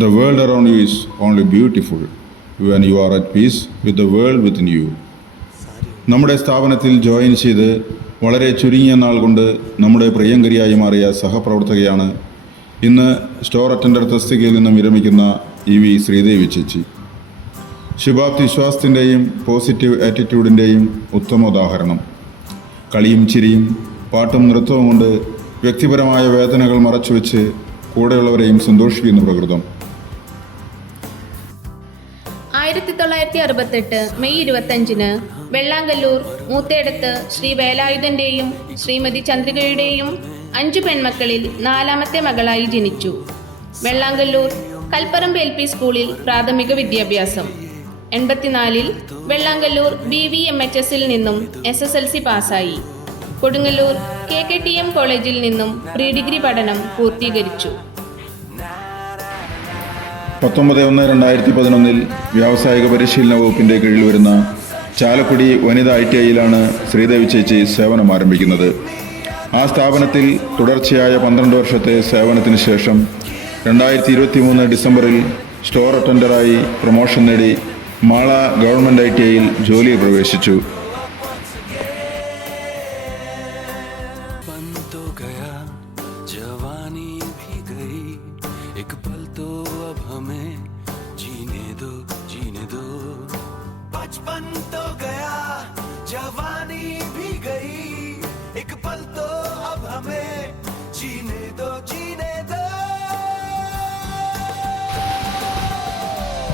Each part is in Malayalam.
The world around you is only beautiful when you are at peace with the world within you. നമ്മുടെ സ്ഥാപനത്തിൽ ജോയിൻ ചെയ്ത് വളരെ ചുരുങ്ങിയ നാൾ കൊണ്ട് നമ്മുടെ പ്രിയങ്കരിയായി മാറിയ സഹപ്രവർത്തകയാണ് ഇന്ന് സ്റ്റോർ അറ്റൻഡർ തസ്തികയിൽ നിന്നും വിരമിക്കുന്ന EV ശ്രീദേവി ചേച്ചി. ശുഭാപ്തി വിശ്വാസത്തിൻ്റെയും പോസിറ്റീവ് ആറ്റിറ്റ്യൂഡിൻ്റെയും ഉത്തമ ഉദാഹരണം. കളിയും ചിരിയും പാട്ടും നൃത്തവും കൊണ്ട് വ്യക്തിപരമായ വേദനകൾ മറച്ചുവെച്ച് കൂടെയുള്ളവരെയും സന്തോഷിക്കുന്ന പ്രകൃതം. 1968 മെയ് 25 വെള്ളാങ്കല്ലൂർ മൂത്തേടത്ത് ശ്രീ വേലായുധൻ്റെയും ശ്രീമതി ചന്ദ്രികയുടെയും 5 പെൺമക്കളിൽ 4ാമത്തെ മകളായി ജനിച്ചു. വെള്ളാങ്കല്ലൂർ കൽപ്പറമ്പ് LP സ്കൂളിൽ പ്രാഥമിക വിദ്യാഭ്യാസം. 84 വെള്ളാങ്കല്ലൂർ BVMHSൽ നിന്നും SSLC പാസ്സായി. കൊടുങ്ങല്ലൂർ KKTM കോളേജിൽ നിന്നും പ്രീ ഡിഗ്രി പഠനം പൂർത്തീകരിച്ചു. 19/1/2011 വ്യാവസായിക പരിശീലന വകുപ്പിൻ്റെ കീഴിൽ വരുന്ന ചാലക്കുടി വനിതാ ITIയിലാണ് ശ്രീദേവി ചേച്ചി സേവനം ആരംഭിക്കുന്നത്. ആ സ്ഥാപനത്തിൽ തുടർച്ചയായ 12 വർഷത്തെ സേവനത്തിന് ശേഷം 2023 ഡിസംബറിൽ സ്റ്റോർ അറ്റൻഡറായി പ്രൊമോഷൻ നേടി മാള ഗവൺമെൻറ് ITIയിൽ ജോലിയിൽ പ്രവേശിച്ചു.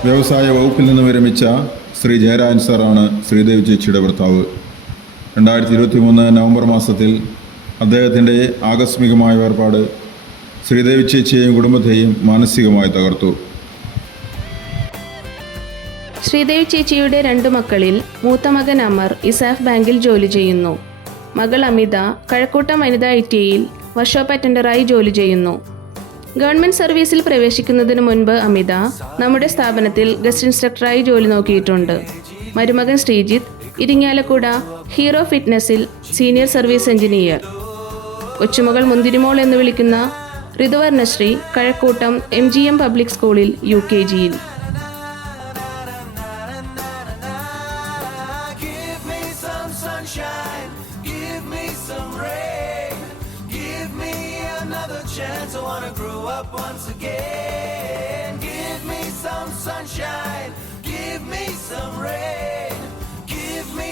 വ്യവസായ വകുപ്പിൽ നിന്ന് വിരമിച്ച ശ്രീ ജയരാജൻ സാറാണ് ശ്രീദേവി ചേച്ചിയുടെ ഭർത്താവ്. 2023 നവംബർ മാസത്തിൽ അദ്ദേഹത്തിൻ്റെ ആകസ്മികമായ വേർപാട് ശ്രീദേവി ചേച്ചിയെയും കുടുംബത്തെയും മാനസികമായി തകർത്തു. ശ്രീദേവി ചേച്ചിയുടെ 2 മക്കളിൽ മൂത്ത മകൻ അമർ ഇസാഫ് ബാങ്കിൽ ജോലി ചെയ്യുന്നു. മകൾ അമിത കഴക്കൂട്ടം വനിതാ ITIയിൽ വർക്ക്ഷോപ്പ് അറ്റൻഡറായി ജോലി ചെയ്യുന്നു. ഗവൺമെൻറ് സർവീസിൽ പ്രവേശിക്കുന്നതിന് മുൻപ് അമിത നമ്മുടെ സ്ഥാപനത്തിൽ ഗസ്റ്റ് ഇൻസ്ട്രക്ടറായി ജോലി നോക്കിയിട്ടുണ്ട്. മരുമകൻ ശ്രീജിത്ത് ഇരിങ്ങാലക്കുട ഹീറോ ഫിറ്റ്നസിൽ സീനിയർ സർവീസ് എഞ്ചിനീയർ. കൊച്ചുമകൾ മുന്തിരിമോൾ എന്ന് വിളിക്കുന്ന ഋതുവർണശ്രീ കഴക്കൂട്ടം MGM പബ്ലിക് സ്കൂളിൽ UKGയിൽ. Chance, I wanna grow up once again. Give me some sunshine, give me some rain. Give me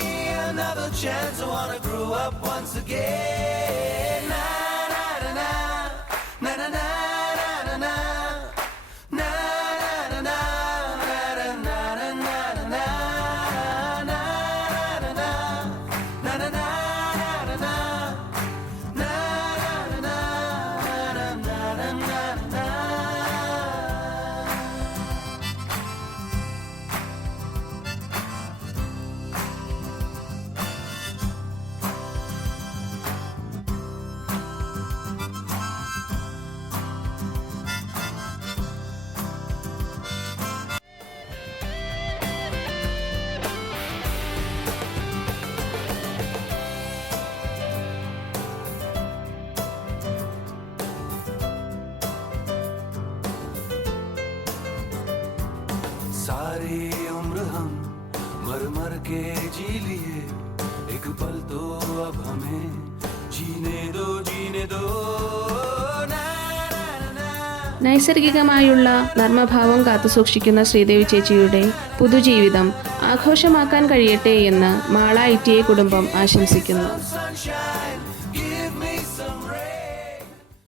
another chance, I wanna grow up once again. Na na na na na na na na na na na na na na सारी उम्र हम मर मर के जी लिए, एक पल तो अब हमें जीने दो. നൈസർഗികമായുള്ള നർമ്മഭാവം കാത്തുസൂക്ഷിക്കുന്ന ശ്രീദേവി ചേച്ചിയുടെ പുതുജീവിതം ആഘോഷമാക്കാൻ കഴിയട്ടെ എന്ന് മാള ITI കുടുംബം ആശംസിക്കുന്നു.